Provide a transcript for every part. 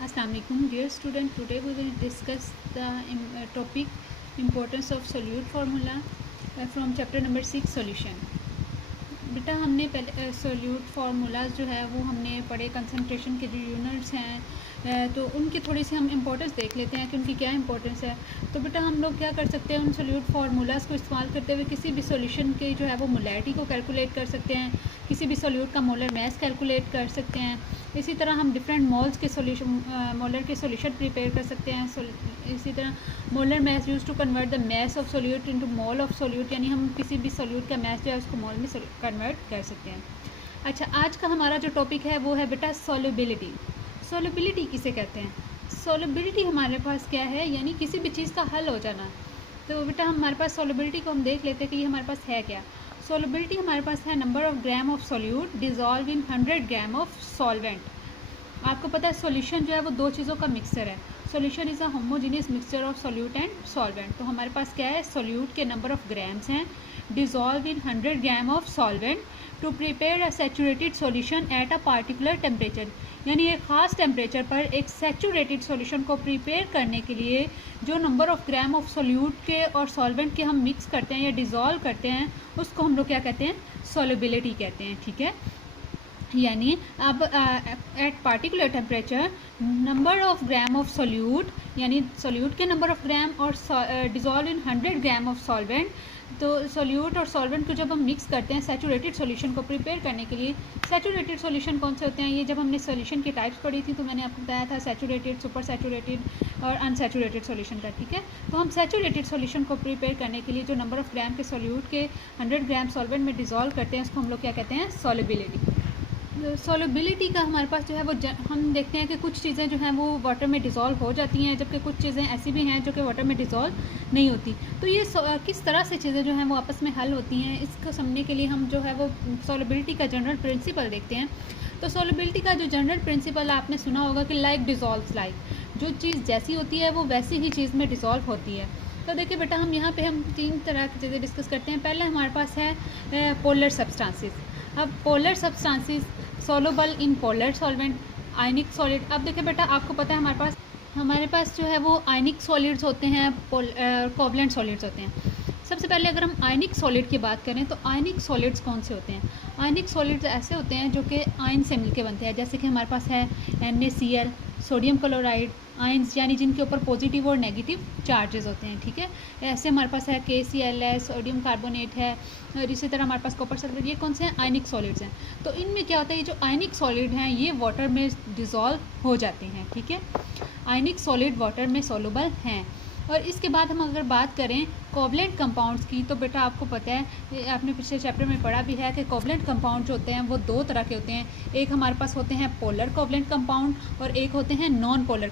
Assalamu alaikum, dear student. Today we will discuss the topic importance of solute formula from chapter number 6 solution. बेटा हमने पहले solute formulas जो है वो हमने पढ़े, कंसंट्रेशन के जो यूनिट्स हैं तो उनकी थोड़ी सी हम इम्पोर्टेंस देख लेते हैं कि उनकी क्या इंपॉर्टेंस है। तो बेटा हम लोग क्या कर सकते हैं, उन सोल्यूट फार्मूलाज को इस्तेमाल करते हुए किसी भी सॉल्यूशन के जो है वो मोलैरिटी को कैलकुलेट कर सकते हैं, किसी भी सोल्यूट का मोलर मैस कैलकुलेट कर सकते हैं। इसी तरह हम डिफरेंट मोल्स के सोल्यूशन मोलर के सोल्यूशन प्रिपेयर कर सकते हैं। इसी तरह molar mass use to convert the mass of solute into mole of solute, यानी हम किसी भी सोल्यूट का मैस जो है उसको मोल में कन्वर्ट कर सकते हैं। अच्छा, आज का हमारा जो टॉपिक है वो है बेटा सोल्युबिलिटी। सोल्युबिलिटी किसे कहते हैं? सोल्युबिलिटी हमारे पास क्या है, यानी किसी भी चीज़ का हल हो जाना। तो बेटा हमारे पास सोल्युबिलिटी को हम देख लेते हैं कि ये हमारे पास है क्या। सोल्युबिलिटी हमारे पास है number of gram of solute dissolve in 100 gram of solvent. आपको पता है सॉल्यूशन जो है वो दो चीज़ों का मिक्सचर है। Solution is a homogeneous mixture of solute and solvent. तो हमारे पास क्या है, सोल्यूट के नंबर ऑफ ग्राम्स हैं, dissolve in 100 gram of solvent to prepare a saturated solution at a particular temperature, यानी एक ख़ास टेम्परेचर पर एक सैचुरेटेड सॉल्यूशन को प्रिपेयर करने के लिए जो number of gram of solute के और सॉल्वेंट के हम मिक्स करते हैं या डिज़ोल्व करते हैं उसको हम लोग क्या कहते हैं, सोल्युबिलिटी कहते हैं। ठीक है, यानी अब eight particular temperature number of gram of solute, यानी सोल्यूट के नंबर ऑफ ग्राम और dissolve in 100 gram of solvent. तो सोल्यूट और सॉल्वेंट को जब हम मिक्स करते हैं सैचुरेटेड सॉल्यूशन को प्रिपेयर करने के लिए, सैचुरेटेड सॉल्यूशन कौन से होते हैं, ये जब हमने सॉल्यूशन की टाइप्स पढ़ी थी तो मैंने आपको बताया था सैचुरेटेड, सुपर सैचुरेटेड और अनसैचुरेटेड सॉल्यूशन का। ठीक है, तो हम सैचुरेटेड सॉल्यूशन को प्रिपेयर करने के लिए जो नंबर ऑफ ग्राम के सोल्यूट के 100 ग्राम सॉल्वेंट में डिज़ोल्व करते हैं उसको हम लोग क्या कहते हैं, सोल्युबिलिटी। सोल्युबिलिटी का हमारे पास जो है वो हम देखते हैं कि कुछ चीज़ें जो हैं वो वाटर में डिज़ोल्व हो जाती हैं, जबकि कुछ चीज़ें ऐसी भी हैं जो कि वाटर में डिज़ोल्व नहीं होती। तो ये किस तरह से चीज़ें जो हैं वो आपस में हल होती हैं, इसको समझने के लिए हम जो है वो सोल्युबिलिटी का जनरल प्रिंसिपल देखते हैं। तो सोल्युबिलिटी का जो जनरल प्रिंसिपल आपने सुना होगा कि लाइक डिज़ोल्व्स लाइक, जो चीज़ जैसी होती है वो वैसी ही चीज़ में डिज़ोल्व होती है। तो देखिए बेटा हम यहाँ पे हम तीन तरह की चीज़ें डिस्कस करते हैं। पहले हमारे पास है पोलर सब्सटेंसेस। अब polar substances soluble in polar solvent, ionic solid. अब देखिए बेटा आपको पता है हमारे पास जो है वो आयनिक सॉलिड्स होते हैं, कोवलेंट सॉलिड्स होते हैं। सबसे पहले अगर हम आयनिक सॉलिड की बात करें तो आयनिक सॉलिड्स कौन से होते हैं? आयनिक सॉलिड्स ऐसे होते हैं जो कि आयन से मिलके बनते हैं, जैसे कि हमारे पास है NaCl, सोडियम क्लोराइड, आयन्स यानी जिनके ऊपर पॉजिटिव और नेगेटिव चार्जेस होते हैं। ठीक है, ऐसे हमारे पास है KCl है, सोडियम कार्बोनेट है, और इसी तरह हमारे पास कॉपर सल्फेट। ये कौन से हैं? आयनिक सॉलिड्स हैं। तो इनमें क्या होता है, ये जो आयनिक सॉलिड हैं ये वाटर में डिज़ोल्व हो जाते हैं। ठीक है, आयनिक सॉलिड वाटर में सोलुबल हैं। और इसके बाद हम अगर बात करें कोवलेंट कंपाउंड्स की, तो बेटा आपको पता है, आपने पिछले चैप्टर में पढ़ा भी है कि कोवलेंट कंपाउंड जो होते हैं वो दो तरह के होते हैं। एक हमारे पास होते हैं पोलर कोवलेंट कंपाउंड और एक होते हैं नॉन पोलर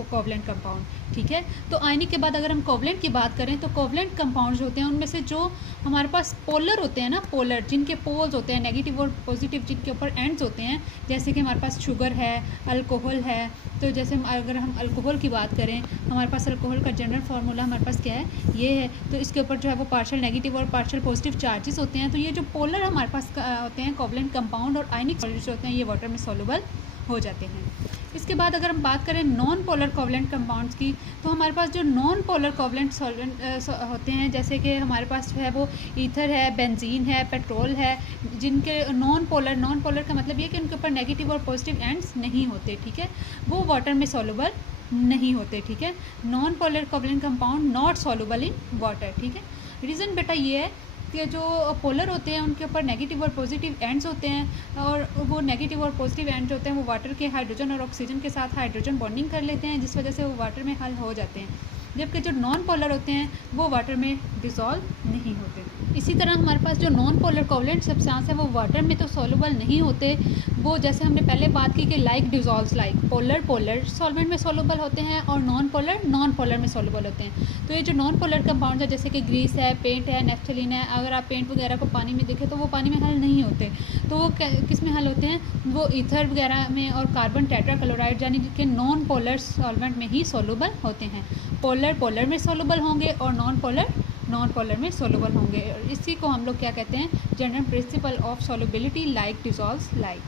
कोवलेंट कंपाउंड। ठीक है, तो आयनिक के बाद अगर हम कोवलेंट की बात करें तो कोवलेंट कंपाउंड जो होते हैं उनमें से जो हमारे पास पोलर होते हैं ना, पोलर जिनके पोल्स होते हैं नेगेटिव और पॉजिटिव, जिनके ऊपर एंड्स होते हैं, जैसे कि हमारे पास शुगर है, अल्कोहल है। तो जैसे अगर हम अल्कोहल की बात करें, हमारे पास अल्कोहल का जनरल फार्मूला हमारे पास क्या है, ये है। तो इसके ऊपर जो है वो पार्शियल नेगेटिव और पार्शियल पॉजिटिव चार्जेस होते हैं। तो ये जो पोलर हमारे पास होते हैं कोवलेंट कंपाउंड और आयनिक सॉलिड्स होते हैं, ये वाटर में सोलुबल हो जाते हैं। इसके बाद अगर हम बात करें नॉन पोलर कोवलेंट कंपाउंड्स की, तो हमारे पास जो नॉन पोलर कोवलेंट सॉल्वेंट होते हैं, जैसे कि हमारे पास जो है वो ईथर है, बेंजीन है, पेट्रोल है, जिनके नॉन पोलर का मतलब ये कि उनके ऊपर नेगेटिव और पॉजिटिव एंड्स नहीं होते। ठीक है, वो वाटर में सोलुबल नहीं होते। ठीक है, non polar covalent compound not soluble in water. ठीक है, रीज़न बेटा ये है कि जो पोलर होते हैं उनके ऊपर नेगेटिव और पॉजिटिव एंड्स होते हैं, और वो नेगेटिव और पॉजिटिव एंड्स होते हैं वो वाटर के हाइड्रोजन और ऑक्सीजन के साथ हाइड्रोजन बॉन्डिंग कर लेते हैं, जिस वजह से वो वाटर में हल हो जाते हैं। जबकि जो नॉन पोलर होते हैं वो वाटर में डिज़ोल्व नहीं होते। इसी तरह हमारे पास जो नॉन पोलर कोवलेंट सब्सटेंस है वो वाटर में तो सोलुबल नहीं होते। वो जैसे हमने पहले बात की कि like dissolves like, polar solvent में सोलुबल होते हैं और नॉन पोलर में सोलुबल होते हैं। तो ये जो नॉन पोलर कंपाउंड है, जैसे कि ग्रीस है, पेंट है, नेफ्थलीन है, अगर आप पेंट वगैरह को पानी में देखें तो वो पानी में हल नहीं होते। तो वो किस में हल होते हैं, वो ईथर वगैरह में और कार्बन टेट्राक्लोराइड यानी कि नॉन पोलर सॉल्वेंट में ही सोलुबल होते हैं। पोलर में सोलुबल होंगे और नॉन पोलर में सोलुबल होंगे। और इसी को हम लोग क्या कहते हैं, general principle of solubility, like dissolves like.